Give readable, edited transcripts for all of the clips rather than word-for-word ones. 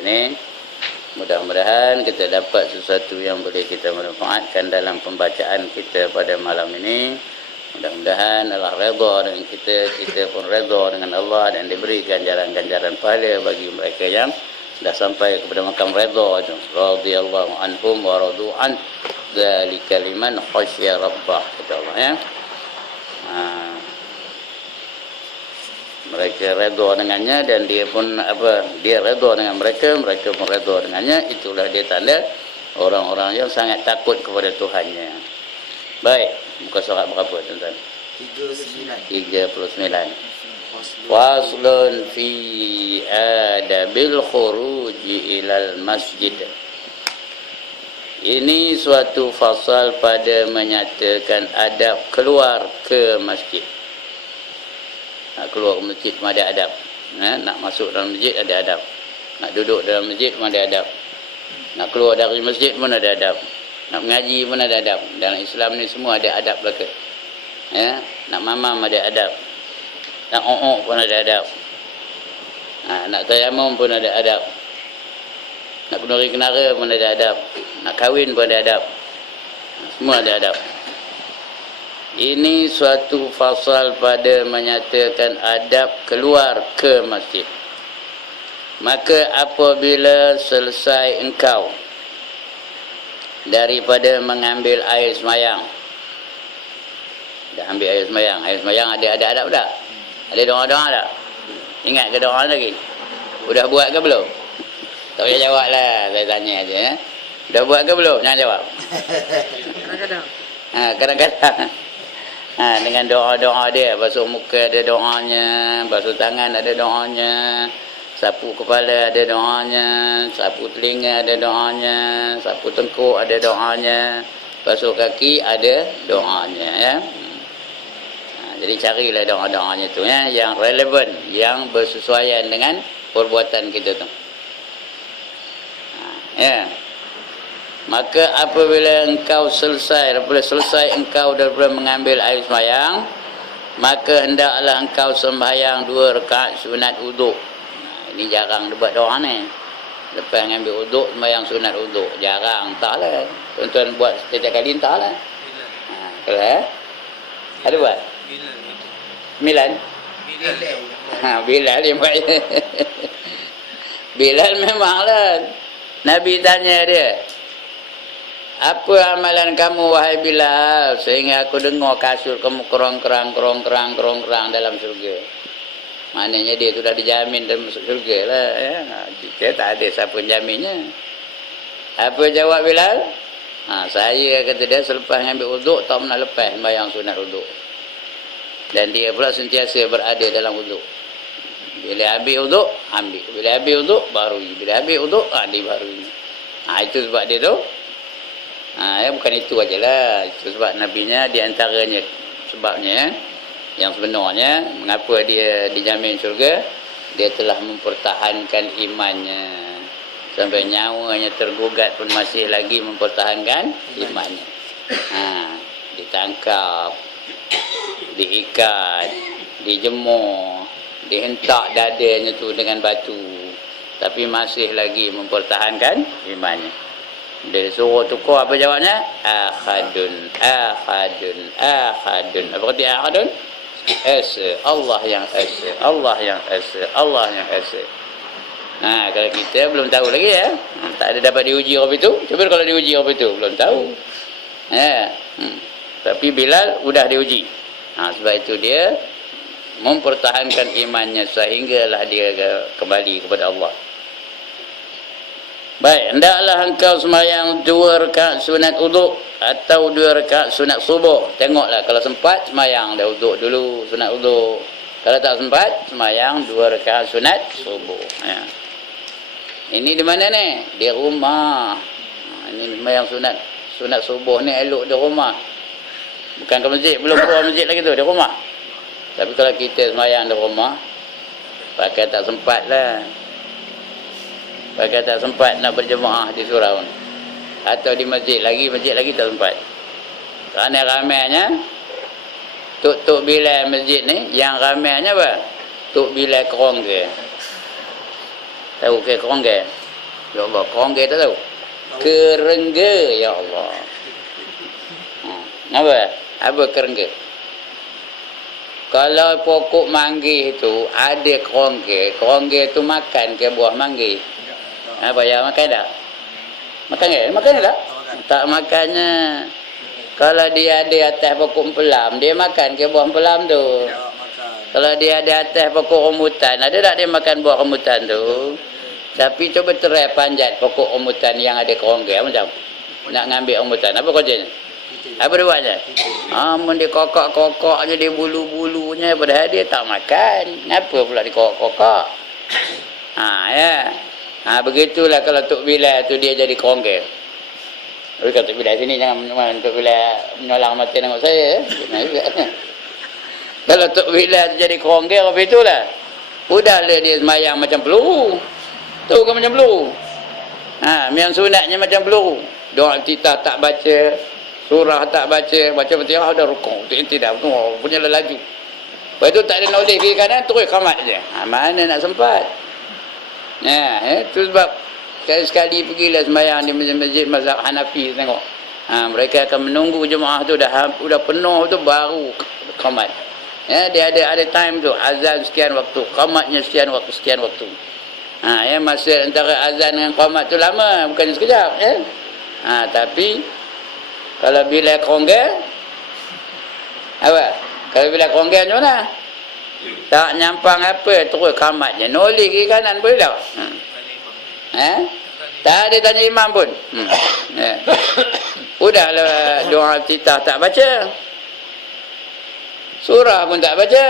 ini. Mudah-mudahan kita dapat sesuatu yang boleh kita manfaatkan dalam pembacaan kita pada malam ini. Mudah-mudahan Allah redha dengan kita, kita pun redha dengan Allah, dan diberi ganjaran-ganjaran pahala bagi mereka yang dah sampai kepada makam redha itu. Radhiyallahu anhum wa radu an dzalika liman khasya rabbah, kata Allah ya. Mereka redha dengannya, dan dia pun dia redha dengan mereka, mereka pun redha dengannya. Itulah dia tanda orang-orang yang sangat takut kepada Tuhannya. Baik, muka surat berapa tuan-tuan? 39. Waslun fi adabil khuruji ilal masjid. Ini suatu fasal pada menyatakan adab keluar ke masjid. Nak keluar ke masjid pun ada adab. Nak masuk dalam masjid ada adab. Nak duduk dalam masjid pun ada adab. Nak keluar dari masjid pun ada adab. Nak mengaji pun ada adab. Dalam Islam ni semua ada adab belaka. Ya, nak mamam ada adab. Nak pun ada adab. Nak tayamum pun ada adab. Nak kenduri kenara pun ada adab. Nak kahwin pun ada adab. Semua ada adab. Ini suatu fasal pada menyatakan adab keluar ke masjid. Maka apabila selesai engkau daripada mengambil air semayang, dah ambil air semayang ada adab tak? Ada doa-doa tak? Ingat ke doa lagi? Udah buat ke belum? Tak payah jawab lah, saya tanya aja ya. Dah buat ke belum? Jangan jawab. Kadang-kadang. Kadang-kadang. Dengan doa-doa dia, basuh muka ada doanya, basuh tangan ada doanya, sapu kepala ada doanya, sapu telinga ada doanya, sapu tengkuk ada doanya, basuh kaki ada doanya ya. Jadi carilah doa-doanya tu ya, yang relevan, yang bersesuaian dengan perbuatan kita tu. Ya. Maka apabila engkau selesai engkau daripada mengambil air sembahyang, maka hendaklah engkau sembahyang 2 rakaat sunat wuduk. Ini jarang buat doa ni. Lepas mengambil wuduk, sembahyang sunat wuduk. Jarang, entahlah. Tuan-tuan buat setiap kali entahlah. Kalau ada buat? Bilal. Bilal yang buat. Bilal memanglah. Nabi tanya dia, apa amalan kamu wahai Bilal sehingga aku dengar kasut kamu kerang-kerang dalam surga? Maknanya dia sudah dijamin dalam masuk surga lah ya. Kita tak ada siapa jaminnya. Apa jawab Bilal? Saya kata dia selepas mengambil wuduk tak pernah lepas sembahyang sunat wuduk. Dan dia pula sentiasa berada dalam wuduk. Bila habis wuduk, ambil. Bila habis wuduk, barui. Bila habis wuduk, dibarui. Itu sebab dia tu. Ya, bukan itu ajalah. Itu sebab Nabi-Nya di antaranya sebabnya yang sebenarnya mengapa dia dijamin syurga, dia telah mempertahankan imannya sampai nyawanya tergugat pun masih lagi mempertahankan imannya. Ditangkap, diikat, dijemur, dihentak dadanya tu dengan batu, tapi masih lagi mempertahankan imannya. Dia suruh tukar, apa jawabnya? Ahadun. Apa kata ahadun? Esa. Allah yang esa. Allah yang esa. Kalau kita belum tahu lagi ya. Tak ada dapat diuji apa itu. Cuba kalau diuji apa itu, belum tahu. Tapi Bilal sudah diuji. Sebab itu dia mempertahankan imannya sehinggalah dia kembali kepada Allah. Baik, hendaklah engkau sembahyang 2 rakaat sunat wuduk atau 2 rakaat sunat subuh. Tengoklah kalau sempat sembahyang dah wuduk dulu, sunat wuduk. Kalau tak sempat sembahyang 2 rakaat sunat subuh. Ya. Ini di mana ni? Di rumah. Ini sembahyang sunat subuh ni elok di rumah. Bukan ke masjid, belum keluar masjid lagi tu, di rumah. Tapi kalau kita sembahyang di rumah, pakai tak sempat lah. Pakai tak sempat nak berjemaah di surau ni. Atau di masjid lagi tak sempat. Kerana ramainya Tok Bilal masjid ni, yang ramainya apa? Tok Bilal Kerongga. Tahu ke Kerongga? Ya Allah, kerengga tak tahu? Kerengga, ya Allah. Apa? Apa kerengga? Kalau pokok manggis itu ada kerengga, kerengga itu makan ke buah manggis. Apa ya, makan tak? Makan ke? Makan tak? Tak makannya. Kalau dia ada atas pokok empelam, dia makan ke buah empelam tu. Kalau dia ada atas pokok rambutan, ada tak dia makan buah rambutan tu? Tapi coba terai panjat pokok rambutan yang ada kerengga macam nak ngambil rambutan. Apa kerjanya? Apa dia buatnya? Amun dia kokok-kokoknya, dia bulu-bulunya, padahal dia tak makan. Kenapa pula dia kokok-kokok? Ya. Begitulah kalau Tok Bilal tu dia jadi kerengga. Kalau Tok Bilal sini jangan Tok Bilal menyolong mata tengok saya. Kalau Tok Bilal jadi kerengga apa itulah. Udahlah dia semayang macam peluru. Tahu kan macam peluru? Yang sunatnya macam peluru. Doa titah tak baca, surah tak baca, baca Fatihah dah rukuk. Tidak, punya lelaju. Lepas tu tak ada noleh kiri kanan, terus kamat je. Mana nak sempat? Itu sebab sekali-sekali pergilah sembahyang di masjid mazhab Hanafi tengok. Mereka akan menunggu jemaah tu dah penuh tu baru qamat. Dia ada time tu, azan sekian waktu, qamatnya sekian waktu. Masa antara azan dengan qamat tu lama, bukan sekejap, tapi kalau bila kerengga apa? Kalau bila kerengga macam mana? Tak nyampang apa, terus qamat je. Noleh kiri kanan boleh tak? Tak ada tanya imam pun. Udahlah doa titah tak baca. Surah pun tak baca.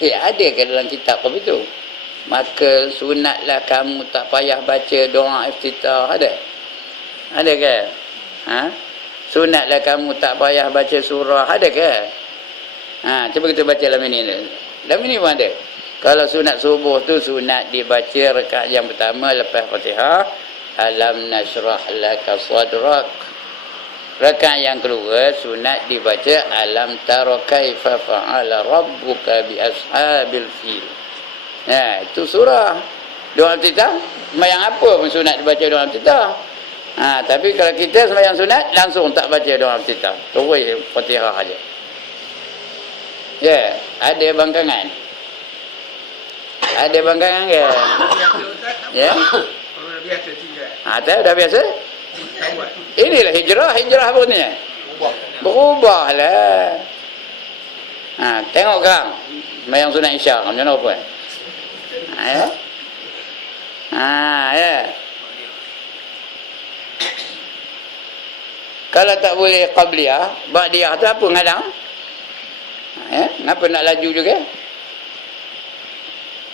Ada ke dalam kitab apa itu? Maka sunatlah kamu tak payah baca doa iftitah. Ada ke? Sunatlah kamu tak payah baca surah. Ada ke? Cuba kita baca dalam ini. Dalam ini pun ada. Kalau sunat subuh tu sunat dibaca rakaat yang pertama lepas Fatihah, alam nashrah laka sadrak. Rakaat yang kedua sunat dibaca alam tara kaifa fa'ala rabbuka bi ashabil fil. Itu surah. Doa iftitah sembahyang apa pun sunat dibaca doa iftitah. Tapi kalau kita sembahyang sunat langsung tak baca doa iftitah. Terus Fatihah aja. Ada bangkangan. Ada bangkangan ke? Ya. Biasa tinggal. Tahu dah biasa? Inilah hijrah pun ni. Berubahlah. Tengok sekarang sembahyang sunat Isyak macam mana pun. Kalau tak boleh qabliyah, ba'diyah tu apa ngadang? Kenapa nak laju juga?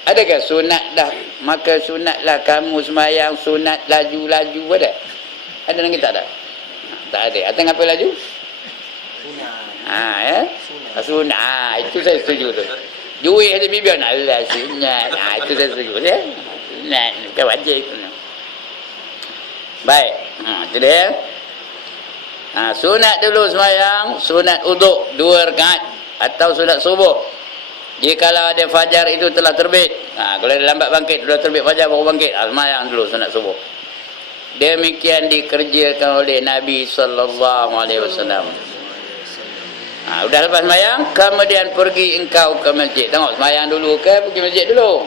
Adakah sunat dah? Maka sunatlah kamu semayang sunat laju-laju ada? Ada dalam kita tak? Tak ada. Atau ngapa laju? Sunat. Sunat. Itu saya setuju tu. Juih ada bibir nak lah sunat. Itu saya setuju ya. Sunat. Bukan wajib itu. Baik. Itu dia. Sunat dulu semayang, sunat uduk 2 rakaat atau sunat subuh. Jikalau ada fajar itu telah terbit. Kalau dia lambat bangkit, sudah terbit fajar baru bangkit. Semayang dulu sunat subuh. Demikian dikerjakan oleh Nabi SAW. Udah lepas semayang, kemudian pergi engkau ke masjid. Tengok, semayang dulu ke pergi masjid dulu?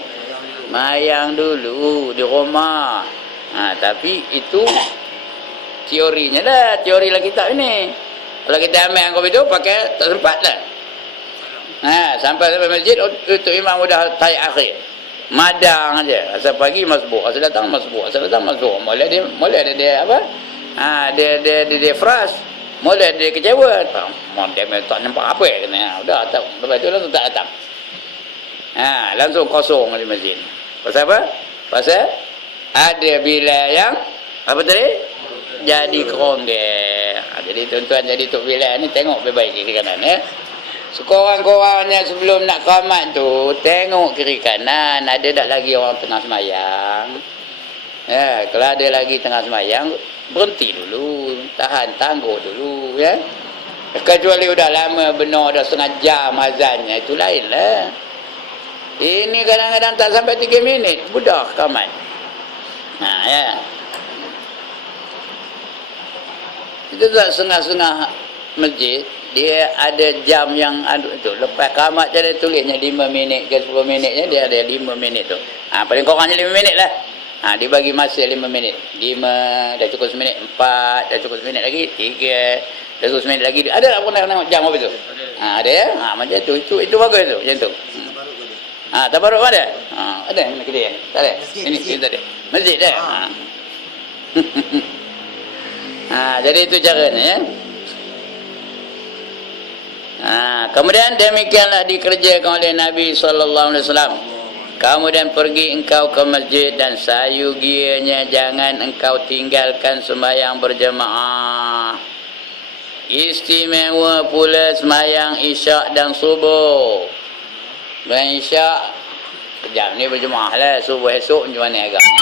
Semayang dulu di rumah. Tapi itu teorinya lah, teori lah kitab ini. Kalau kita ambil angkop itu pakai tak sempat lah. Sampai masjid itu imam udah tayyib akhir. Madang aja. Asal pagi masbuk, asal datang masbuk, asal datang masbuk. Mulai ada dia apa? Dia fras. Mulai dia kecewa. Dia tak nampak apa katanya. Udah tak, lepas tu langsung tak datang. Langsung kosong di masjid. Pasal apa? Pasal ada bila yang apa tadi? Jadi kerongga. Jadi tuan-tuan jadi Tok Bilal ni tengok baik-baik kiri kanan ya. Sekorang-korangnya sebelum nak qamat tu tengok kiri kanan ada tak lagi orang tengah semayang. Kalau ada lagi tengah semayang berhenti dulu, tahan tangguh dulu ya. Kecuali udah lama benar dah setengah jam azannya itu lainlah. Ini kadang-kadang tak sampai 3 minit budak qamat. Ya. Kita tak setengah-setengah masjid, dia ada jam yang tu. Lepas qamat je dia tulisnya 5 minit ke 10 minitnya, dia ada 5 minit tu. Paling kurangnya 5 minit lah. Dia bagi masa 5 minit. 5, dah cukup seminit. 4, dah cukup seminit lagi. 3, dah cukup seminit lagi. Ada tak pernah tengok jam apa tu? Ada ya? Macam tu. Itu bagus tu. Macam tu. Tabaruk ada? Ada mana kedai? Tak ada? Ini tak ada. Masjid dah. Jadi itu caranya ya. Kemudian demikianlah dikerjakan oleh Nabi SAW. Kemudian pergi engkau ke masjid dan sayugianya jangan engkau tinggalkan sembahyang berjemaah. Istimewa pula sembahyang isyak dan subuh. Sembahyang isyak kejap ni berjemaah lah. Subuh esok macam mana agaknya?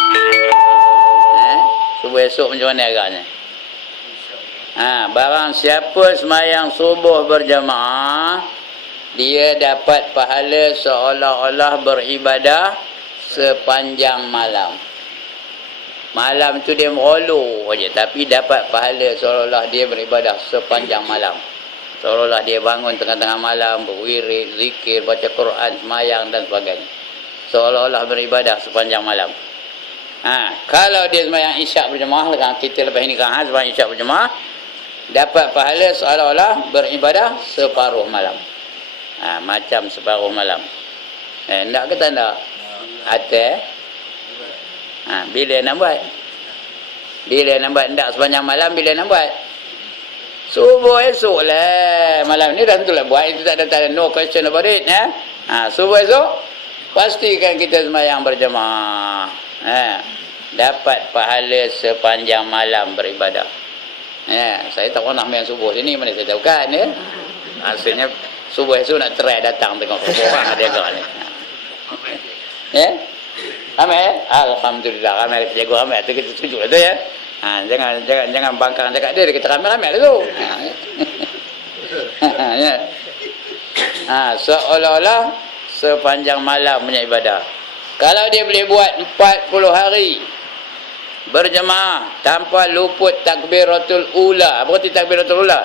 Subuh esok macam mana agaknya? Barang siapa sembahyang subuh berjemaah, dia dapat pahala seolah-olah beribadah sepanjang malam. Malam tu dia merolok aja, tapi dapat pahala seolah-olah dia beribadah sepanjang malam. Seolah-olah dia bangun tengah-tengah malam, berwirid, zikir, baca Quran, sembahyang dan sebagainya. Seolah-olah beribadah sepanjang malam. Kalau dia sembahyang isyak berjemaah, kita lepas ini kan sembahyang isyak berjemaah, dapat pahala seolah-olah beribadah separuh malam. Macam separuh malam. Nak ke tak nak? Atas. Bila nak buat? Bila nak buat? Tak sepanjang malam, bila nak buat? Subuh esok lah. Malam ni dah tentulah buat. Itu tak ada no question about it. Subuh esok, pastikan kita sembahyang berjemaah. Dapat pahala sepanjang malam beribadah. Saya tak pernah main subuh sini, mana saya tahu kan ya. Asalnya subuh esok nak try datang tengok orang ada agak ni. Ramai alhamdulillah, ramai kita jaga ramai tu, kita setuju lah tu ya. Jangan bangkang cakap dia kita ramai-ramai lah tu. Seolah-olah sepanjang malam punya ibadah. Kalau dia boleh buat 40 hari berjemaah tanpa luput takbiratul ula. Apa arti takbiratul ula?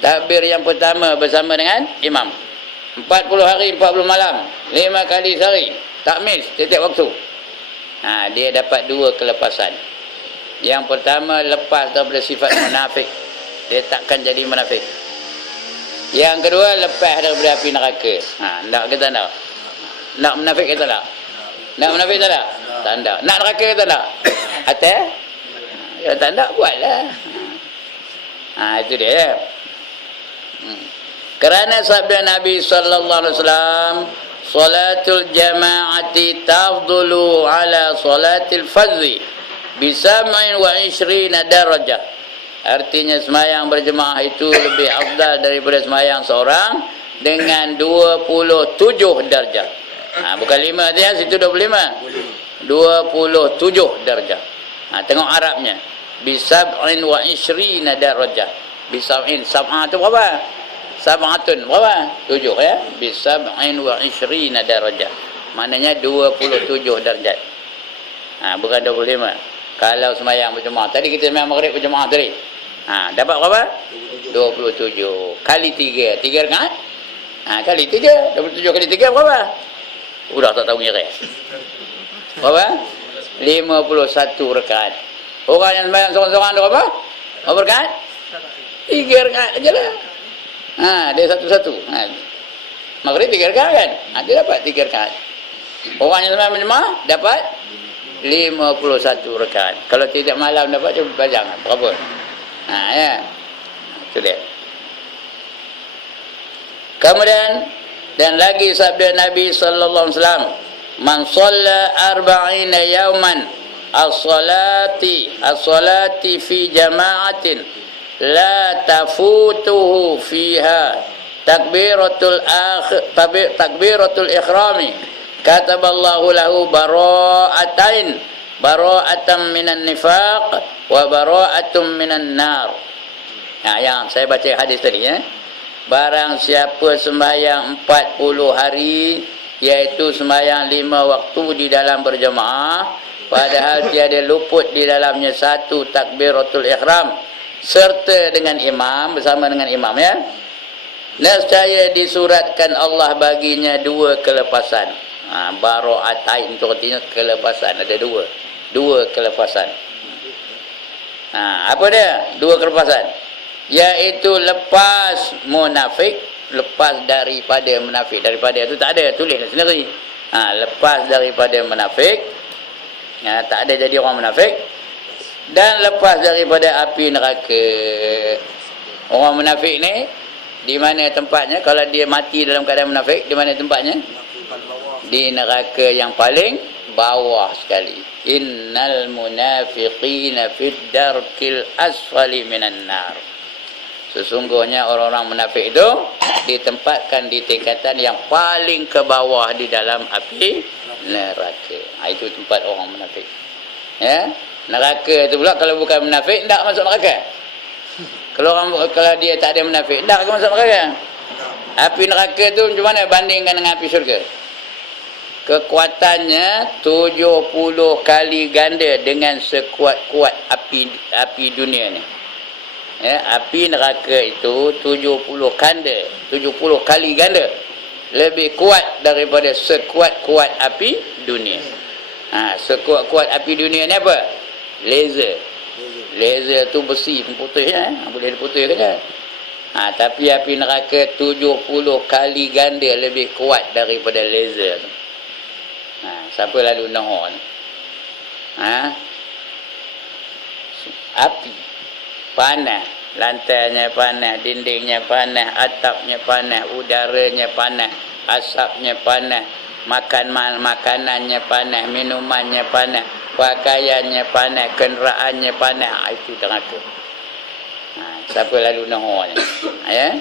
Takbir yang pertama bersama dengan imam. 40 hari 40 malam, 5 kali sehari, tak miss setiap waktu. Dia dapat 2 kelepasan. Yang pertama, lepas daripada sifat munafik, dia takkan jadi munafik. Yang kedua, lepas daripada api neraka. Nak ke tak nak? Nak munafik ke tak nak? Nak munafik tak nak? Tak nak. Nak neraka ke tak nak? Atas? Ya tak nak, buatlah. Itu dia ya. Kerana sabda Nabi sallallahu alaihi wasallam, salatul jama'ati tafdulu ala salatil fardhi bi 27 darajah. Artinya sembahyang berjemaah itu lebih afdal daripada sembahyang seorang dengan 27 darjah. Bukan 5 dia, situ 25. 27 darjah. Tengok Arabnya. Bi 27 darajah. Bi 7 sab'ah tu berapa? Sab'atun berapa? 7 ya. Bi 27 darajah. Maknanya 27 darjat. Bukan 25. Kalau sembahyang berjemaah. Tadi kita sembahyang maghrib berjemaah tadi. Dapat berapa? 27 kali 3. 3 rakaat? Kali 3. 27 kali 3 berapa? Udah tak tahu ngira. Berapa? 51 rakaat. Orang yang sembahyang seorang-seorang ada berapa? Berapa rakaat? 3 rakaat aja lah. Dia satu-satu. Maghrib 3 rakaat kan? Dia dapat 3 rakaat. Orang yang sembahyang berjemaah dapat 51 rakaat. Kalau tidak malam dapat dia bajang berapa? Ya. Itu dia. Kemudian dan lagi sabda Nabi sallallahu alaihi wasallam, man shalla 40 yawman as-salati fi jama'atin la tafutuhu fiha takbiratul ikhrami kataballahu lahu bara'atan minan nifaq wa bara'atum minan nar. Yang saya baca hadis tadi ya. Barang siapa sembahyang 40 hari, iaitu sembahyang 5 waktu di dalam berjemaah, padahal tiada luput di dalamnya satu takbiratul ihram, serta dengan imam, bersama dengan imam ya. Nescaya disuratkan Allah baginya dua kelepasan. Bara'atain itu artinya kelepasan, ada dua kelepasan. Apa dia? Dua kelepasan. Iaitu lepas munafik, lepas daripada munafik. Daripada itu tak ada, tulis sendiri. Lepas daripada munafik, tak ada jadi orang munafik, dan lepas daripada api neraka. Orang munafik ni di mana tempatnya? Kalau dia mati dalam keadaan munafik, di mana tempatnya? Di neraka yang paling bawah sekali. Innal munafiqina fid darkil asfali minan nar. Sesungguhnya orang-orang munafik itu ditempatkan di tingkatan yang paling ke bawah di dalam api neraka. Itu tempat orang munafik. Ya, neraka itu pula kalau bukan munafik tak masuk neraka. Kalau dia tak ada munafik, tak masuk neraka. Api neraka tu macam mana bandingkan dengan api syurga? Kekuatannya 70 kali ganda dengan sekuat-kuat api dunia ni. Ya, api neraka itu 70 kali ganda lebih kuat daripada sekuat-kuat api dunia. Sekuat-kuat api dunia ni apa? Laser tu besi putih ya, boleh diputih saja. Tapi api neraka 70 kali ganda lebih kuat daripada laser tu. Siapa lalu nahor ni? Api panas, lantainya panas, dindingnya panas, atapnya panas, udaranya panas, asapnya panas, makanannya panas, minumannya panas, pakaiannya panas, kenderaannya panas. Itu neraka. Siapa lalu nahor ni? Ya.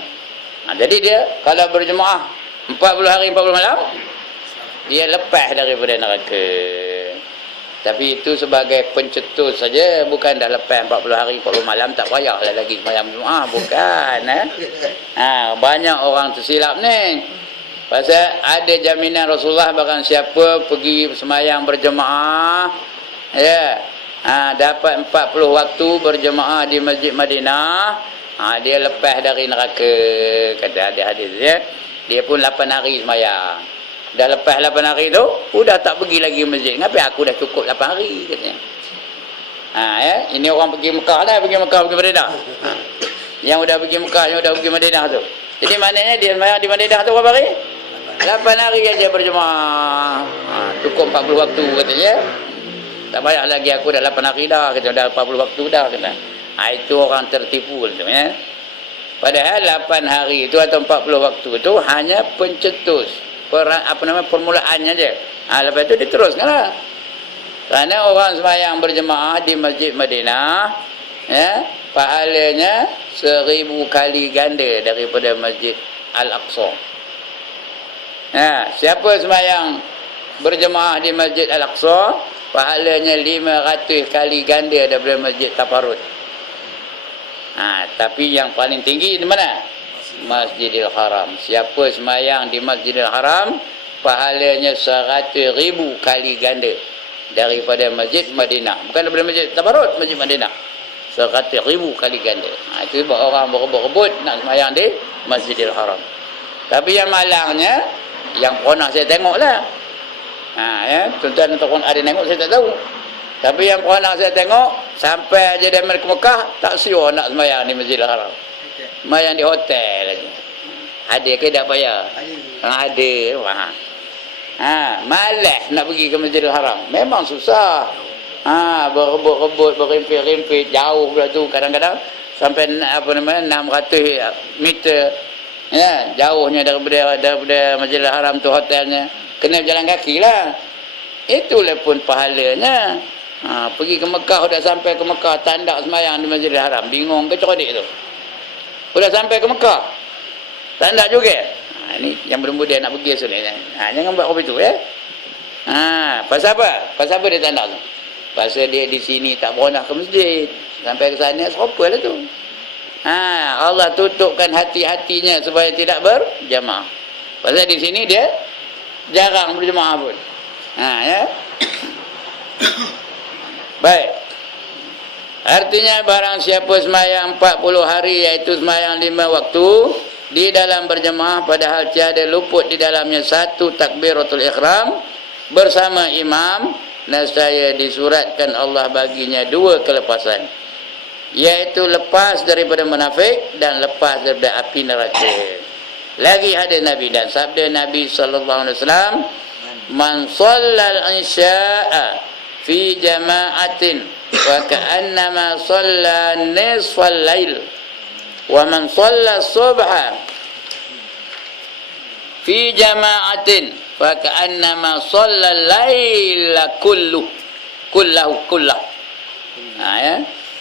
Jadi dia kalau berjemaah 40 hari 40 malam, dia lepas daripada neraka. Tapi itu sebagai pencetus saja, bukan dah lepas 40 hari 40 malam tak payahlah lagi sembahyang Jumaat, bukan. Banyak orang tersilap ni. Pasal ada jaminan Rasulullah barang siapa pergi sembahyang berjemaah ya, dapat 40 waktu berjemaah di Masjid Madinah, dia lepas dari neraka. Kata ada hadis ya. Dia pun 8 hari sembahyang. Dah lepas 8 hari tu, sudah tak pergi lagi ke masjid. Kenapa aku dah cukup 8 hari katanya. Ya, ini orang pergi Mekah dah, pergi Madinah. Yang sudah pergi Mekah, yang sudah pergi Madinah tu. Jadi maknanya dia sembahyang di Madinah tu berapa hari? 8 hari aja berjemaah. Cukup 40 waktu katanya. Tak payah lagi aku dah 8 hari dah, kata dah 40 waktu dah kata. Itu orang tertipu tu ya. Padahal 8 hari itu atau 40 waktu itu hanya pencetus. Permulaannya je. Lepas tu diteruskanlah. Kerana orang sembahyang berjemaah di Masjid Madinah, ya, pahalanya 1000 kali ganda daripada Masjid Al-Aqsa. Siapa sembahyang berjemaah di Masjid Al-Aqsa, pahalanya 500 kali ganda daripada Masjid Taparut. Tapi yang paling tinggi di mana? Masjidil Haram. Siapa sembahyang di Masjidil Haram, pahalanya 100,000 kali ganda daripada Masjid Madinah. Bukan daripada Masjid Tabarut, Masjid Madinah. 100,000 kali ganda. Itu orang berebut-rebut nak sembahyang di Masjidil Haram. Tapi yang malangnya, yang pernah saya tengok lah. Ya, tuan-tuan ataupun ada tengok, saya tak tahu. Tapi yang pernah saya tengok, sampai je dari Mekah, tak siur nak sembahyang di Masjidil Haram. Sembahyang di hotel aja. Ada ke tak payah? Ada. Malas nak pergi ke Masjidil Haram. Memang susah. Berebut-rebut, berimpit-rimpit, jauh pula tu kadang-kadang sampai 600 meter. Ya, jauhnya daripada Masjidil Haram tu hotelnya. Kena berjalan kaki lah. Itulah pun pahalanya. Pergi ke Mekah, dah sampai ke Mekah, tak nak sembahyang di Masjidil Haram. Bingung ke cerdik tu? Sudah sampai ke Mekah, tak nak juga. Ini yang muda-muda nak pergi sebenarnya. Jangan buat kopi tu ya. Pasal apa? Pasal apa dia tak nak tu? Pasal dia di sini tak pernah ke masjid. Sampai ke sana serupa lah tu. Allah tutupkan hati-hatinya supaya tidak berjemaah. Pasal di sini dia jarang berjemaah pun. Ya. Baik. Artinya barang siapa semayang 40 hari, iaitu semayang 5 waktu di dalam berjemaah, padahal tiada luput di dalamnya satu takbiratul ihram bersama imam, nescaya disuratkan Allah baginya 2 kelepasan, iaitu lepas daripada munafik dan lepas daripada api neraka. Lagi hadis Nabi dan sabda Nabi sallallahu alaihi wasallam, man shallal isya'a fi jama'atin wa ka'annama shalla nisfal lail wa man shalla subha fi jama'atin fa ka'annama shalla laila kullahu. Ya.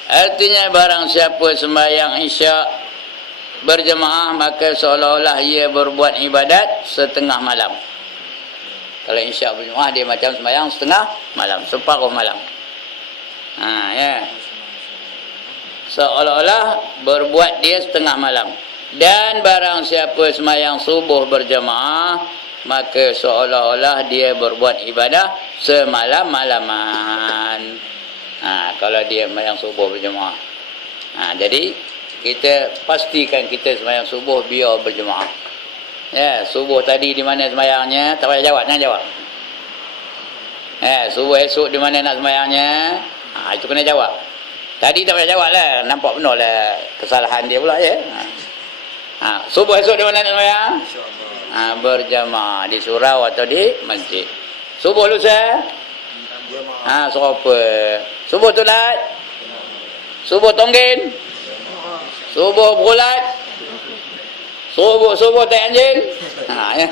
Artinya barang siapa sembahyang isyak berjemaah, maka seolah-olah ia berbuat ibadat setengah malam. Kalau isyak berjemaah, dia macam sembahyang setengah malam, separuh malam. Ya. Seolah-olah berbuat dia setengah malam. Dan barang siapa sembahyang subuh berjemaah, maka seolah-olah dia berbuat ibadah semalam-malaman. Kalau dia sembahyang subuh berjemaah. Jadi kita pastikan kita sembahyang subuh biar berjemaah. Ya, subuh tadi di mana sembahyangnya? Tak payah jawab, jangan jawab. Ya, subuh esok di mana nak sembahyangnya? Itu kena jawab. Tadi tak payah jawab lah, nampak benar lah kesalahan dia pula ya. Subuh esok di mana nak sembahyang? Berjamaah di surau atau di masjid. Subuh lusa? Serupa. Subuh tulat? Subuh tonggin? Subuh berulat? Subuh tai anjing? Ya.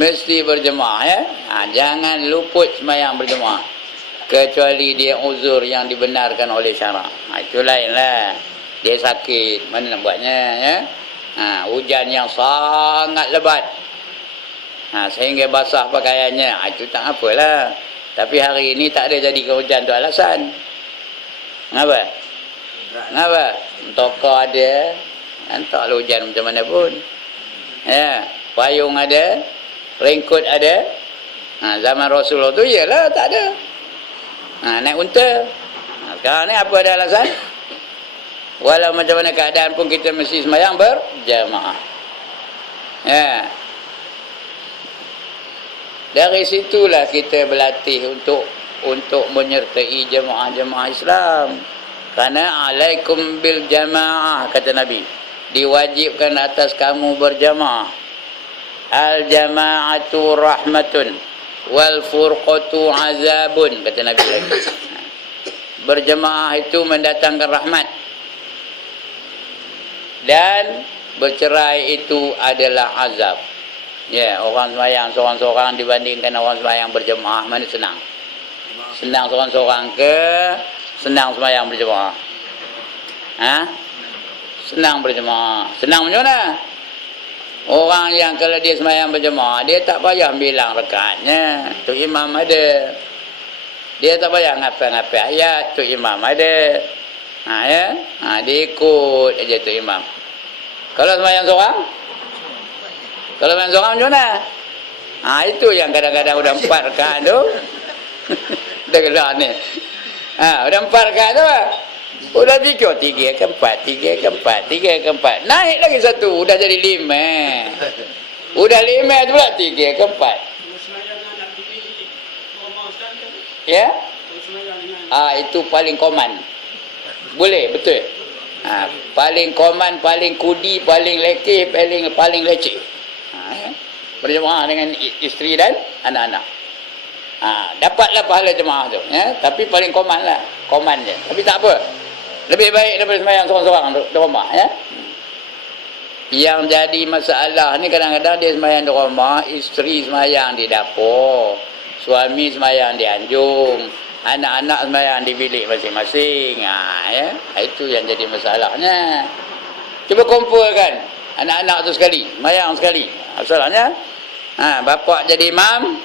Mesti berjemaah ya. Jangan luput sembahyang berjemaah kecuali dia uzur yang dibenarkan oleh syarak. Itu lainlah. Dia sakit, mana nak buatnya ya. Hujan yang sangat lebat, sehingga basah pakaiannya, itu tak apalah. Tapi hari ini tak ada jadikan hujan tu alasan. Kenapa? Tokar ada, entahlah hujan macam mana pun. Ya, payung ada, raincoat ada. Zaman Rasulullah tu iyalah tak ada. Naik unta. Sekarang ni apa ada alasan? Walau macam mana keadaan pun kita mesti sembahyang berjamaah. Ya. Dari situlah kita berlatih untuk menyertai jemaah-jemaah Islam. Karena alaikum bil jamaah, kata Nabi, diwajibkan atas kamu berjamaah. Al jama'atu rahmatun wal furqatu azabun, kata Nabi lagi. Berjemaah itu mendatangkan rahmat, dan bercerai itu adalah azab. Ya, orang sembahyang seorang-seorang dibandingkan orang sembahyang berjemaah, mana senang? Senang seorang-seorang ke senang sembahyang berjemaah? Senang berjemaah. Senang macam mana? Orang yang kalau dia sembahyang berjemaah, dia tak payah bilang rakaatnya, tu imam ada. Dia tak payah ngapal-ngapal ayat, tu imam ada. Ya, dia ikut aja tu imam. Kalau sembahyang seorang? Kalau sembahyang seorang macam mana? Itu yang kadang-kadang udah 4 rakaat tu. Dah gelak ni. Udah 4 rakaat tu lah. Udah 3 ke 4. Naik lagi 1, udah jadi 5. Udah 5 tu pula 3 ke 4. Ya? Itu paling koman. Boleh, betul. Paling koman, paling kudi, paling lekeh, paling leceh. Berjemaah dengan isteri dan anak-anak. Dapatlah pahala jemaah tu, ya. Tapi paling koman lah, koman je. Tapi tak apa. Lebih baik daripada sembahyang seorang-seorang di rumah, ya. Yang jadi masalah ni kadang-kadang dia sembahyang di rumah, isteri sembahyang di dapur, suami sembahyang di anjung, anak-anak sembahyang di bilik masing-masing. Ya. Itu yang jadi masalahnya. Cuba kumpulkan anak-anak tu sekali, sembahyang sekali. Masalahnya, bapak jadi imam,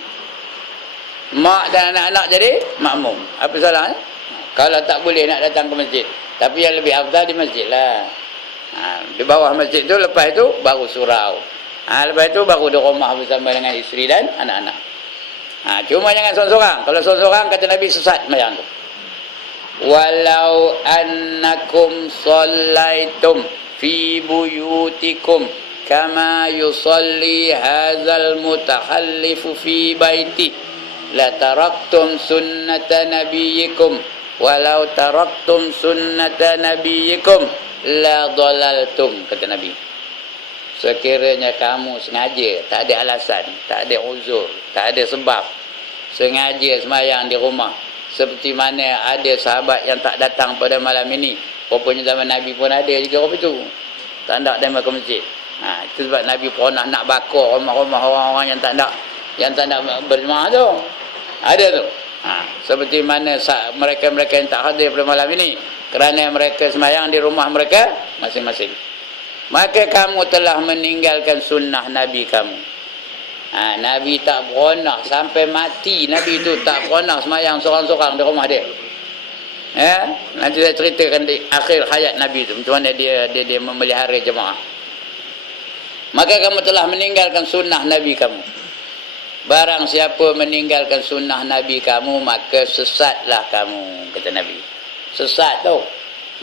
mak dan anak-anak jadi makmum. Apa salahnya? Kalau tak boleh nak datang ke masjid, tapi yang lebih afdal di masjid lah. Di bawah masjid tu, lepas itu baru surau. Lepas itu baru di rumah bersama dengan isteri dan anak-anak. Cuma jangan seorang-seorang. Kalau seorang-seorang kata Nabi sesat sembahyang tu. walau annakum shallaitum fi buyutikum kama yusalli hadzal mutahallifu fi baiti la taraktum sunnata nabiyikum walau taraktum sunnata nabiyikum la dhalaltum, kata Nabi. Sekiranya kamu sengaja, tak ada alasan, tak ada uzur, tak ada sebab, sengaja semayang di rumah, seperti mana ada sahabat yang tak datang pada malam ini, rupanya zaman Nabi pun ada juga orang itu, tak nak dia ke masjid. Itu sebab Nabi pernah nak bakar rumah-rumah orang-orang yang tak nak berjemaah tu. Ada tu. Seperti mana mereka-mereka yang tak hadir pada malam ini, kerana mereka semayang di rumah mereka masing-masing. Maka kamu telah meninggalkan sunnah Nabi kamu. Nabi tak pernah sampai mati, Nabi itu tak pernah semayang seorang-seorang di rumah dia. Nanti saya ceritakan di akhir hayat Nabi itu macam mana dia memelihara jemaah. Maka kamu telah meninggalkan sunnah Nabi kamu. Barang siapa meninggalkan sunnah Nabi kamu, maka sesatlah kamu, kata Nabi. Sesat tu.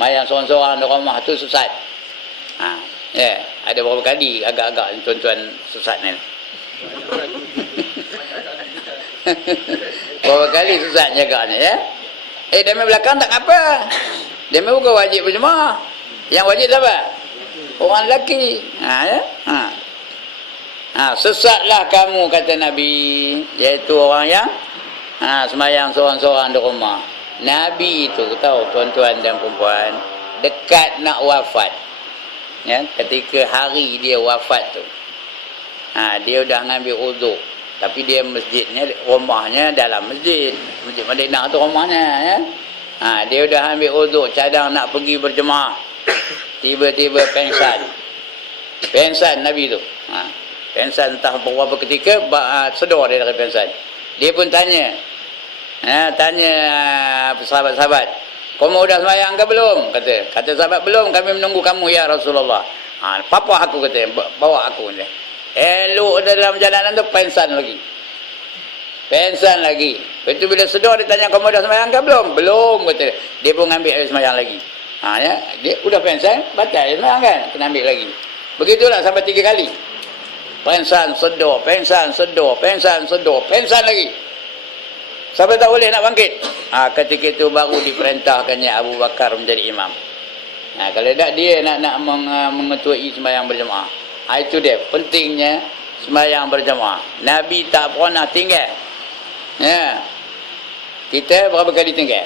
Mayang seorang-seorang di rumah tu sesat. Ada berapa kali agak-agak tuan-tuan sesat ni. Berapa kali sesat jaganya, ya? Demi belakang tak apa. Demi bukan wajib berjemaah. Yang wajib apa? Orang lelaki. Sesatlah kamu, kata Nabi, iaitu orang yang semayang seorang-seorang di rumah. Nabi itu, tahu tuan-tuan dan perempuan, dekat nak wafat, ya, ketika hari dia wafat tu, dia dah ngambil uduk, tapi dia masjidnya, rumahnya dalam masjid Madinah tu rumahnya, ya. Dia dah ambil uduk, cadang nak pergi berjemaah, tiba-tiba pengsan Nabi tu. Pensan entah berapa ketika sedar dia dari pensan. Dia pun tanya sahabat-sahabat, kamu dah semayang ke belum? Kata sahabat, belum, kami menunggu kamu ya Rasulullah. Papa aku, kata, bawa aku ni. Elok dalam jalanan tu pensan lagi. Lepas bila sedar dia tanya, kamu dah semayang ke belum? Belum, kata. Dia pun ambil air semayang lagi. Ya, dia udah pensan, batal semayang kan, kena ambil lagi. Begitulah sampai 3 kali. Pensan sedar lagi. Sampai tak boleh nak bangkit. Ketika itu baru diperintahkannya Abu Bakar menjadi imam. Kalau tak, dia nak mengetuai sembahyang berjemaah. Itu dia pentingnya sembahyang berjemaah. Nabi tak pernah tinggal. Ya. Kita berapa kali tinggal?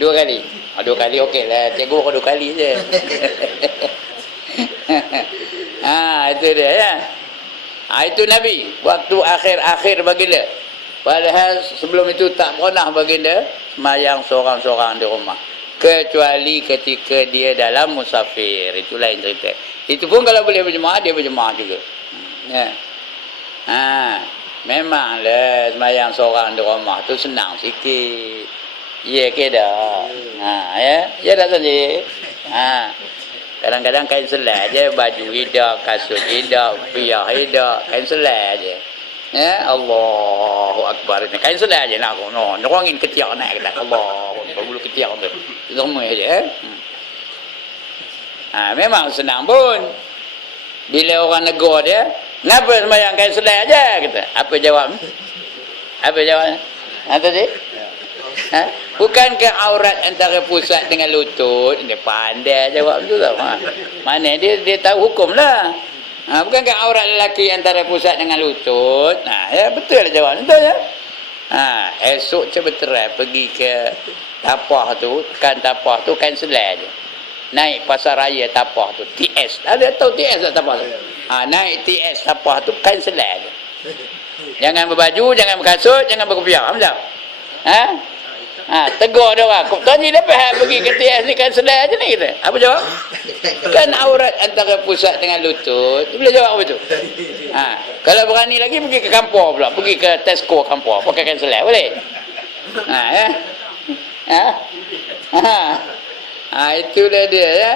2 kali. 2 kali okeylah. Cikgu kau 2 kali je. Itu dia, ya. Itu Nabi waktu akhir-akhir baginda. Padahal sebelum itu tak pernah baginda semayang seorang-seorang di rumah, kecuali ketika dia dalam musafir. Itu lain cerita. Itu pun kalau boleh berjemaah, dia berjemaah juga. Ya. Memanglah semayang seorang di rumah tu senang sikit. Ya ke dah. Ya dah saja. Kadang-kadang kain selai je, baju hidak, kasut hidak, piyah hidak, kain selai je. Ya, Allahu Akbar. Kain selai je nak aku. Nerangin ketiak naik kata Allahu Akbar, bulu ketiak tu. Semua je. Memang senang pun. Bila orang negur dia, kenapa sembahyang kain selai aja, kata. Apa jawab? Tadi? Bukankah aurat antara pusat dengan lutut? Dia pandai jawab tu tau. Mana dia tahu hukum lah. Bukankah aurat lelaki antara pusat dengan lutut? Ya, betul lah jawab tu, ya. Esok cebeterai pergi ke Tapah tu, kan Tapah tu kain selai je. Naik pasar raya Tapah tu, TS. Ada tahu TS tak Tapah tu? Naik TS Tapah tu kain selai je. Jangan berbaju, jangan berkasut, jangan berkopiah. Faham tak? Tegur dia orang. Kau tanya dapat pergi ke TS ni kan selai aja ni, kita. Apa jawab? Kan aurat antara pusat dengan lutut. Dia boleh jawab apa tu? Kalau berani lagi pergi ke kampung pula, pergi ke Tesco kampung, pakai kain selai boleh? Itulah dia, ya.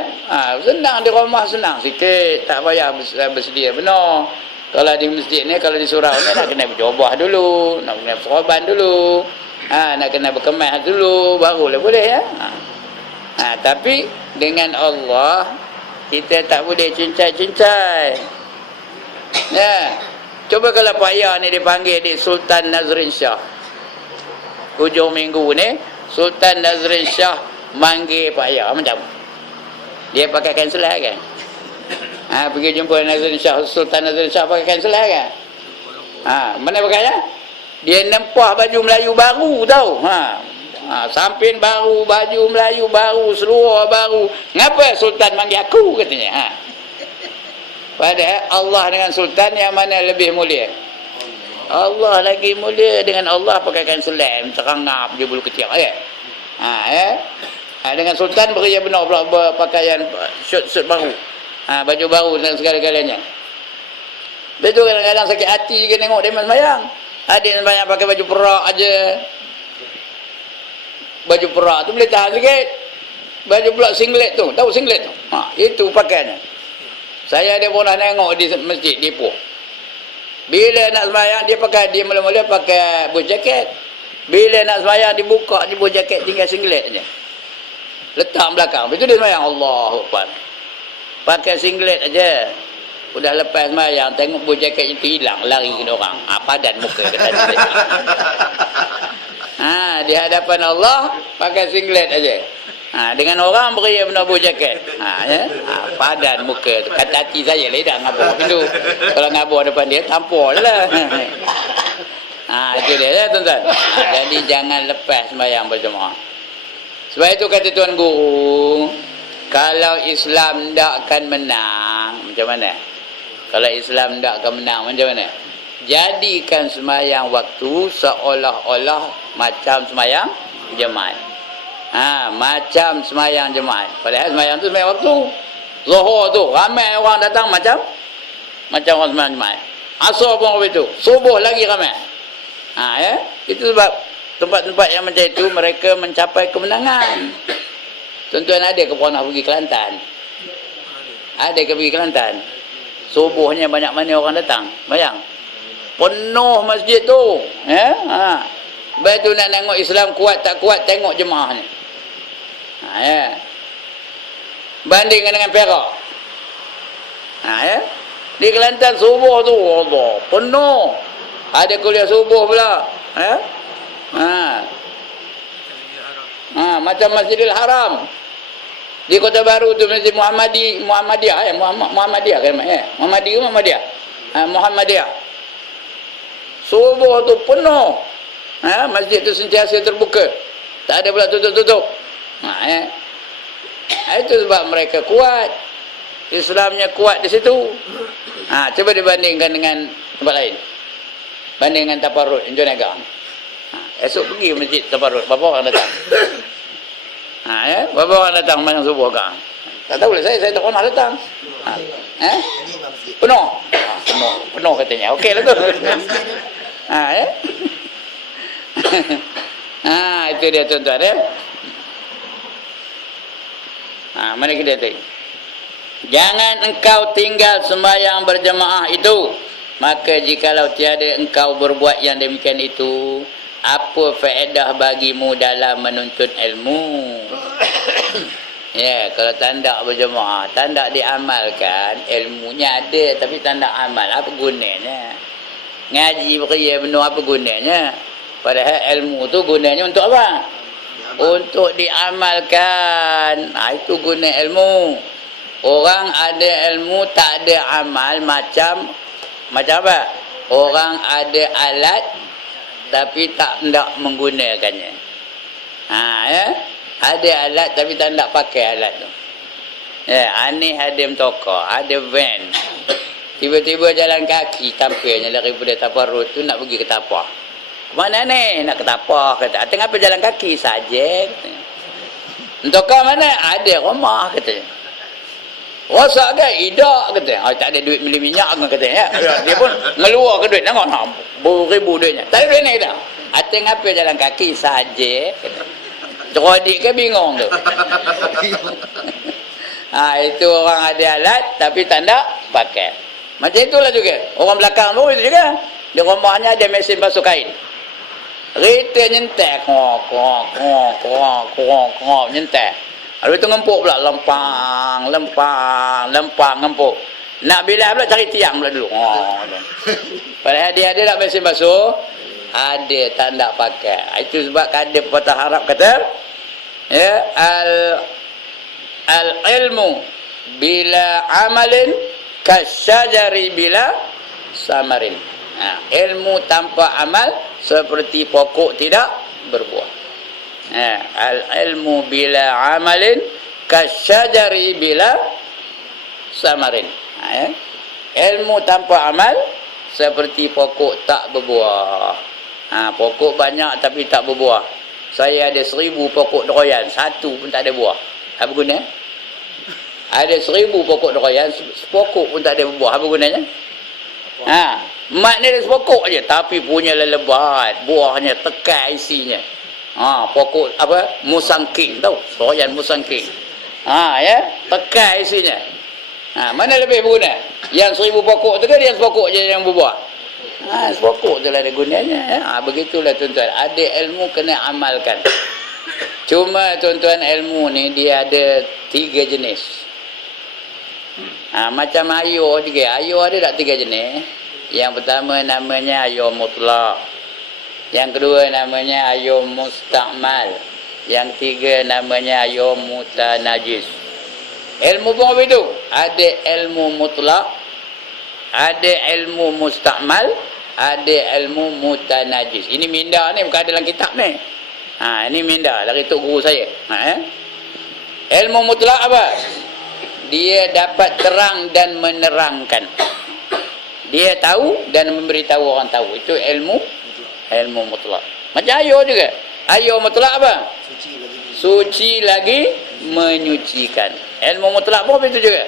Senang di rumah, senang sikit, tak payah bersedia benar. Kalau di masjid ni, kalau di surau ni nak kena berjubah dulu, nak kena serban dulu. Nak kena berkemas dulu barulah boleh ya. Tapi dengan Allah kita tak boleh cincai-cincai. Ya. Coba kalau Pak Ya ni dipanggil di Sultan Nazrin Shah. Hujung minggu ni Sultan Nazrin Shah manggil Pak Ya macam. Dia pakai kain selah kan? Pergi jumpa Nazrin Shah, Sultan Nazrin Shah pakai kain selah kan? Mana pakai ya? Dia nempah baju Melayu baru tau. Sampin baru, baju Melayu baru, seluar baru. Ngapa Sultan manggil aku katanya? Padahal Allah dengan Sultan yang mana lebih mulia? Allah lagi mulia. Dengan Allah pakai kain selam, terangap je bulu kecil ya. Dengan Sultan bekerja benar pula berpakaian suit baru. Baju baru dan segala-galanya. Betul kadang-kadang sakit hati juga tengok dia sembahyang. Ada yang banyak pakai baju perak aja. Baju perak tu boleh tahan sikit. Baju pula singlet tu, tahu singlet tu? Itu pakaiannya. Saya ada pernah tengok di masjid di Ipoh. Bila nak sembahyang dia mula-mula pakai bus jaket. Bila nak sembahyang dibuka di bus jaket tinggal singlet aja. Letak belakang. Itu dia sembahyang Allahu Akbar. Pakai singlet aja. Udah lepas sembahyang tengok bus jaket itu hilang, lari ke orang. Padan muka kata dia. Di hadapan Allah pakai singlet aja. Dengan orang beria benar bus jaket. Ya. Padan muka tu. Kata hati saya ledak ngabur pintu. Kalau ngabur depan dia tampol lah. Itu dia ya tuan-tuan. Jadi jangan lepas sembahyang berjemaah. Sebab itu kata Tuan Guru, kalau Islam tak akan menang, macam mana? Kalau Islam tak akan menang, macam mana? Jadikan sembahyang waktu seolah-olah macam sembahyang jemaat. Macam sembahyang jemaat. Padahal sembahyang tu sembahyang waktu. Zuhur tu, ramai orang datang macam orang sembahyang jemaat. Asar pun begitu. Subuh lagi ramai. Ya? Itu sebab tempat-tempat yang macam itu mereka mencapai kemenangan. Tuan-tuan ada ke pernah pergi Kelantan? Ada ke pergi Kelantan? Subuhnya banyak mana orang datang? Bayang. Penuh masjid tu. Ya? Lepas tu nak tengok Islam kuat tak kuat, tengok jemaah ni. Ya. Bandingkan dengan Perak. Ya. Di Kelantan subuh tu Allah penuh. Ada kuliah subuh pula. Ya. Macam Masjidil Haram. Di Kota Baru tu Masjid Muhammadiyah Muhammadiyah kan Muhammadiyah. Subuh tu penuh. Masjid tu sentiasa terbuka. Tak ada pula tutup-tutup. Itu sebab mereka kuat. Islamnya kuat di situ. Coba dibandingkan dengan tempat lain. Banding dengan Taparrut, Injonegang. Esok pergi masjid Taparrut, berapa orang datang? Ya, berapa orang datang sembahyang subuh kan? Tak tahu lah saya tak pernah datang. Penuh. Penuh katanya. Okeylah tu. Ya. Itu dia tuan-tuan ya. Mana kita tadi? Jangan engkau tinggal sembahyang berjemaah itu. Maka jikalau tiada engkau berbuat yang demikian itu, apa faedah bagimu dalam menuntut ilmu? Ya, kalau tandak berjemaah, tandak diamalkan, ilmunya ada tapi tandak amal, apa gunanya? Ngaji beria benar apa gunanya? Padahal ilmu tu gunanya untuk apa? Untuk diamalkan. Itu guna ilmu. Orang ada ilmu tak ada amal macam apa? Orang ada alat tapi tak hendak menggunakannya. Ya. Ada alat tapi tak hendak pakai alat tu. Ya, aneh ada motokar, ada van. Tiba-tiba jalan kaki tampilnya daripada Taparrut tu nak pergi ke Tapah. Mana ni? Nak ke Tapah kata. Tengah jalan kaki saja katanya. Motokar mana? Ada rumah katanya. Rosak ke? Idak katanya. Tak ada duit beli minyak katanya. Dia pun ngeluarkan duit. Tengok beribu duitnya. Tak ada duit ni dah. Tengah jalan kaki saja katanya. Cerodik ke bingung tu. Itu orang ada alat tapi tak nak pakai. Macam itulah juga. Orang belakang pun itu juga. Di rumahnya ada mesin basuh kain. Kereta nyentak, nyentak. Lalu tu ngempuk pula, lempang, ngempuk. Nak bila pula cari tiang pula dulu. Padahal dia ada tak mesin basuh? Ada, tak nak pakai. Itu sebab ada pepatah Arab kata, ya, al-ilmu bila amalin kasyajari bila samarin. Ilmu tanpa amal seperti pokok tidak berbuah. Al-ilmu bila amalin kasyajari bila samarin. Ilmu tanpa amal seperti pokok tak berbuah. Pokok banyak tapi tak berbuah. Saya ada 1000 pokok durian, satu pun tak ada buah. Apa guna? Ada 1000 pokok durian, sepokok pun tak ada buah. Apa gunanya? Mat ni ada sepokok je, tapi punya lebat, buahnya tekal isinya. Pokok apa? Musangking, tahu? Durian musangking. Ya, tekal isinya. Mana lebih berguna? Yang 1000 pokok tu ke yang sepokok je yang berbuah? Sepokok tu lah ada gunanya. Begitulah tuan-tuan. Ada ilmu kena amalkan. Cuma tuan-tuan, ilmu ni dia ada 3 jenis. Macam ayo juga. Ayo ada tak 3 jenis? Yang pertama namanya ayo mutlak. Yang kedua namanya ayo mustakmal. Yang ketiga namanya ayo mutanajis. Ilmu pun apa itu? Ada ilmu mutlak, ada ilmu mustakmal, ada ilmu mutanajis. Ini minda ni, bukan ada dalam kitab ni. Ini minda dari tok guru saya. Ilmu mutlak apa? Dia dapat terang dan menerangkan. Dia tahu dan memberitahu orang tahu. Itu ilmu mutlak. Macam ayo juga. Ayo mutlak apa? Suci lagi menyucikan. Ilmu mutlak pun itu juga.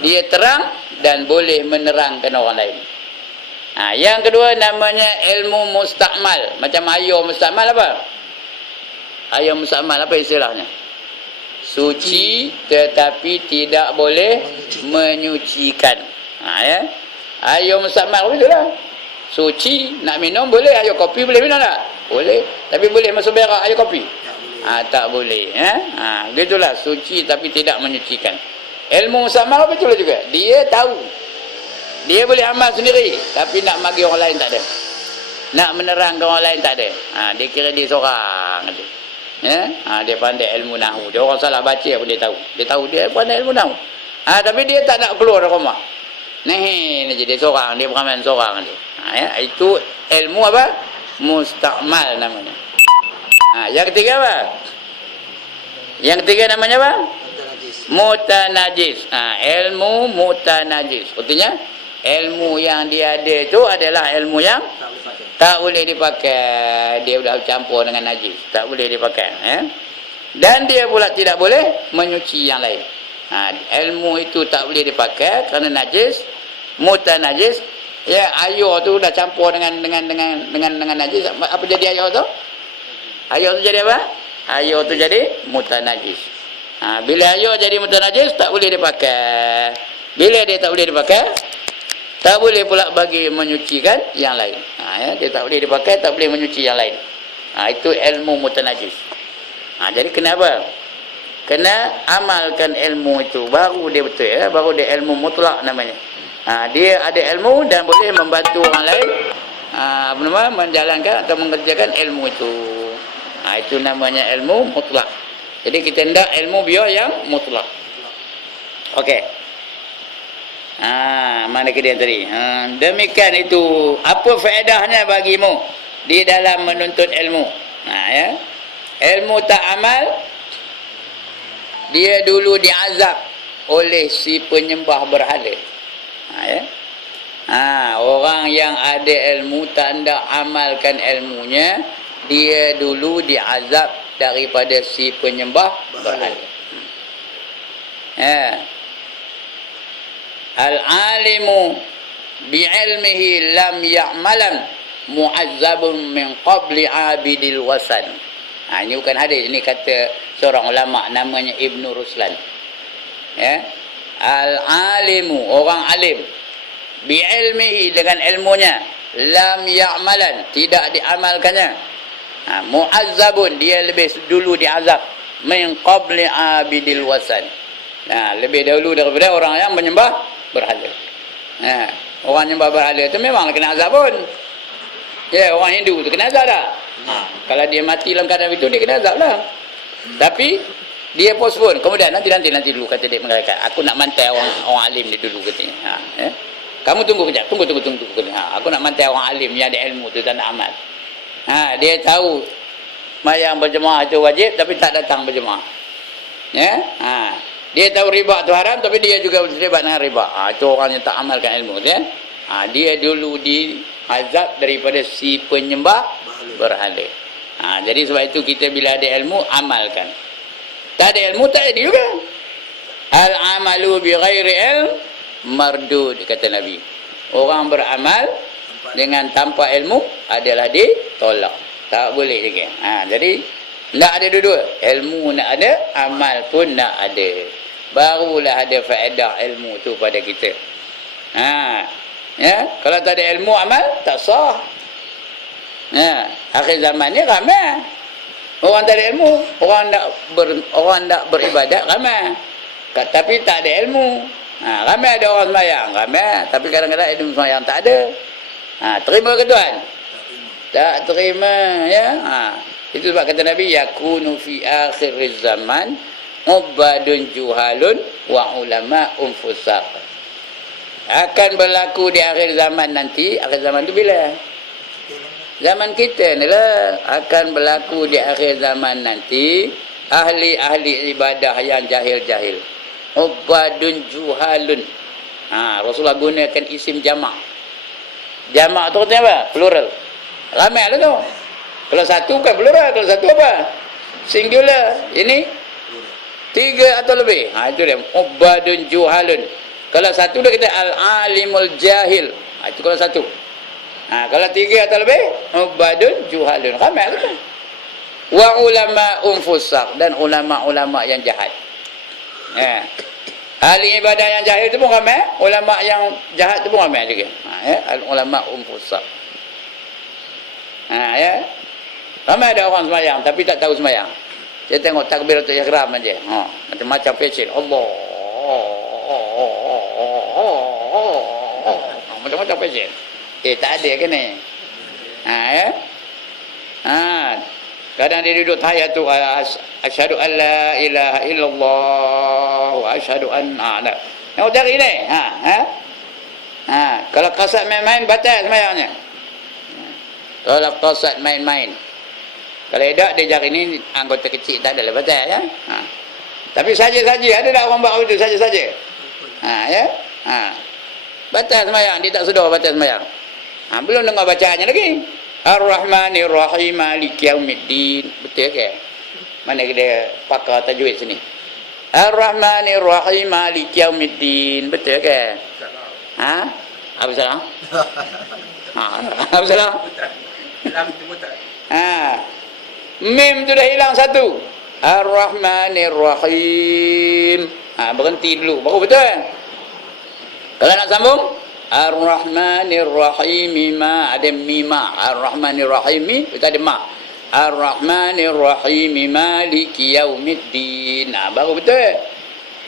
Dia terang dan boleh menerangkan orang lain. Yang kedua namanya ilmu mustakmal. Macam ayo mustakmal apa? Ayo mustakmal apa istilahnya? Suci tetapi tidak boleh menyucikan. Ya. Ayo mustakmal apa itulah? Suci nak minum boleh, ayo kopi boleh minum tak? Boleh. Tapi boleh masuk berak ayo kopi? Tak boleh. Begitulah, suci tapi tidak menyucikan. Ilmu mustakmal apa itulah juga? Dia tahu. Dia boleh amal sendiri, tapi nak bagi orang lain tak ada. Nak menerangkan orang lain tak ada. Dia kira dia seorang aja. Ya? Dia pandai ilmu nahwu. Dia orang salah baca pun dia tahu. Dia tahu dia pandai ilmu nahwu. Tapi dia tak nak keluar dari rumah. Ni je dia seorang, dia beramal seorang dia. Ya? Itu ilmu apa? Mustakmal namanya. Yang ketiga apa? Yang ketiga namanya apa? Mutanajis. Ilmu mutanajis. Artinya ilmu yang dia ada itu adalah ilmu yang tak boleh dipakai. Dia sudah campur dengan najis, tak boleh dipakai. Dan dia pula tidak boleh menyuci yang lain. Ilmu itu tak boleh dipakai kerana najis, mutanajis. Ya, air tu dah campur dengan najis. Apa jadi air tu? Air tu jadi apa? Air tu jadi mutanajis. Bila air jadi mutanajis, tak boleh dipakai. Bila dia tak boleh dipakai, tak boleh pula bagi menyucikan yang lain. Dia tak boleh dipakai, tak boleh menyuci yang lain. Itu ilmu mutanajis. Jadi kenapa? Kena amalkan ilmu itu, baru dia betul. Baru dia ilmu mutlak namanya. Dia ada ilmu dan boleh membantu orang lain menjalankan atau mengerjakan ilmu itu. Itu namanya ilmu mutlak. Jadi kita hendak ilmu biar yang mutlak. Okey. Mana kemudian tadi? Demikian itu. Apa faedahnya bagimu di dalam menuntut ilmu? Ya. Ilmu tak amal, dia dulu diazab oleh si penyembah berhala. Ya. Orang yang ada ilmu tak hendak amalkan ilmunya, dia dulu diazab daripada si penyembah berhala. Al-alimu bi'ilmihi lam ya'malan mu'azzabun min qabli abidil wasan. Ini bukan hadis, ini kata seorang ulama namanya Ibnu Ruslan. Ya. Al-alimu, orang alim, bi'ilmihi, dengan ilmunya, lam ya'malan, tidak diamalkannya, Mu'azzabun, dia lebih dulu diazab min qabli abidil wasan. Lebih dahulu daripada orang yang menyembah berhala. Orang menyembah berhala itu memang kena azab pun. Ya, orang Hindu tu kena azab dah. Kalau dia mati dalam keadaan itu, dia kena azab lah. Tapi dia postpone. Kemudian nanti dulu kata dia malaikat. Aku nak mantai orang alim ni dulu katanya. Kamu tunggu kejap. Tunggu. Aku nak mantai orang alim yang ada ilmu tu tak nak amal. Dia tahu mayang berjemaah itu wajib tapi tak datang berjemaah. Ya? Dia tahu riba tu haram tapi dia juga terlibat dengan riba. Itu orang yang tak amalkan ilmu, ya. Dia dulu diazab daripada si penyembah berhala. Jadi sebab itu kita bila ada ilmu amalkan. Tak ada ilmu tak ada juga. Al-amalu bi ghairi ilm mardud, kata Nabi. Orang beramal dengan tanpa ilmu adalah ditolak. Tak boleh juga. Jadi nak ada dua-dua. Ilmu nak ada, amal pun nak ada. Barulah ada faedah ilmu tu pada kita. Ya, kalau tak ada ilmu amal tak sah. Akhir zaman ni ramai orang tak ada ilmu, orang nak beribadat ramai. Tapi tak ada ilmu. Ramai ada orang sembahyang, ramai, tapi kadang-kadang ilmu sembahyang tak ada. Terima ke Tuhan? Tak terima, ya. Itu sebab kata Nabi, yakunu fi akhiriz zaman ubadun juhalun wa ulama fusaq. Akan berlaku di akhir zaman nanti. Akhir zaman tu bila? Zaman kita ni lah. Akan berlaku di akhir zaman nanti ahli-ahli ibadah yang jahil-jahil. Ubadun juhalun. Rasulullah gunakan isim jamak. Jamak tu artinya apa? Plural. Ramai lah tu. Kalau satu bukan plural, kalau satu apa? Singular. Ini tiga atau lebih. Itu dia. Ubadun juhalun. Kalau satu dia kata al-alimul jahil. Itu kalau satu. Kalau tiga atau lebih, ubadun juhalun. Ramai lah tu. Wa ulama fusaq, dan ulama-ulama yang jahat. Ahli ibadah yang jahil tu pun ramai, ulama yang jahat tu pun ramai juga. Ulama fusaq. Ya. Ramai ada orang sembahyang tapi tak tahu sembahyang. Dia tengok takbiratul ihram aja. Macam-macam fashion. Allah. Macam-macam fashion. Tak ada ke ni? Ya. Kadang dia duduk tahiyat tu, asyhadu an la ilaha illallah wa asyhadu anna. Yang dari ni. Kalau kasat main-main batal sembahyangnya. Kalau kasat main-main. Kalau edak dia jari ni anggota kecil tak ada batal, ya. Tapi saja-saja ada tak orang buat itu saja-saja. Ya. Batal sembahyang, dia tak sedar batal sembahyang. Belum dengar bacaannya lagi. Ar-Rahmanir Rahim Maliki Yaumiddin. Betul ke? Mana dia pakar tajwid sini? Ar-Rahmanir Rahim Maliki Yaumiddin. Betul ke? Apa salah? Apa salah? Mim tu dah hilang satu. Ar-Rahmanir Rahim. Berhenti dulu baru betul. Kalau nak sambung, Ar-Rahmanir Rahim ma, ada mima. Ar-Rahmanir Rahim kita ada ma. Ar-Rahmanir Rahim Maliki Yaumiddin. Baru betul.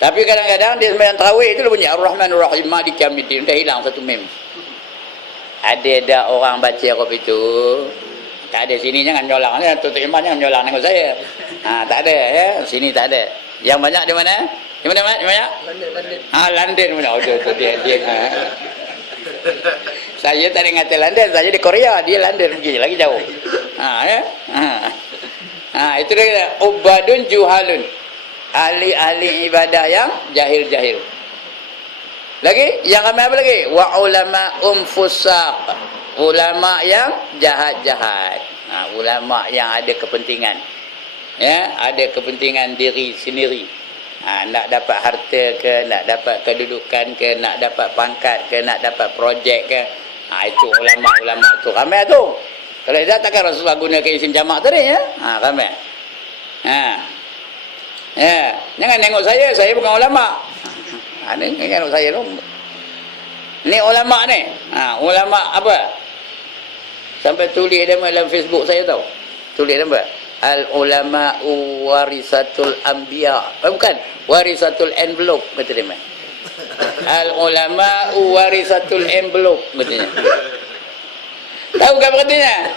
Tapi kadang-kadang dia sembahyang tarawih itu dia bunyi Ar-Rahmanir Rahim Maliki Yaumiddin, dah hilang satu mim. Ada dah orang baca kop itu. Tak ada sini jangan nyolang ya, tutup iman jangan nyolang dengan saya. Tak ada ya, sini tak ada. Yang banyak di mana? Di mana banyak? London. London punya. Tu dia. Saya tak ada ngata London, saya di Korea, dia London pergi lagi jauh. Ya. Itu dia ubadun juhalun. Ahli-ahli ibadah yang jahil-jahil. Lagi yang ramai apa lagi? Wa ulama fusaq. Ulama yang jahat-jahat. Ulama yang ada kepentingan. Ya, ada kepentingan diri sendiri. Nak dapat harta ke, nak dapat kedudukan ke, nak dapat pangkat ke, nak dapat projek ke. Itu ulama-ulama tu. Ramai tu. Kalau tidak takkan Rasulullah gunakan isim jamak tadi ya. Ramai. Ya, jangan tengok saya bukan ulama. Ni tengok saya tu. Ni ulama ni. Ulama apa? Sampai tulis dia dalam Facebook saya tahu. Tulis apa? Al ulama warisatul anbiya. Bukan, warisatul envelope kata dia. Al ulama warisatul envelope katanya. Tahu kan katanya?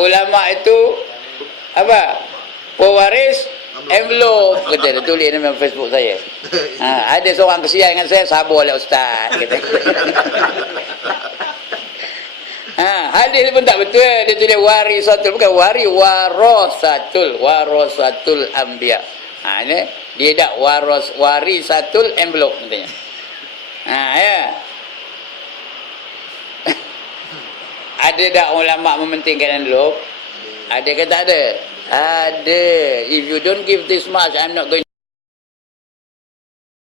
Ulama itu apa? Pewaris envelope kata dia. Tulis dalam Facebook saya. Ada seorang kesian dengan saya, sabarlah ustaz kata. Hadis pun tak betul. Dia tulis warisatul, bukan warasatul anbiya. Ini dia tak warisatul envelope katanya. Ya. Ada tak ulama mementingkan envelope? Ada ke tak ada? Ada. If you don't give this much, I'm not going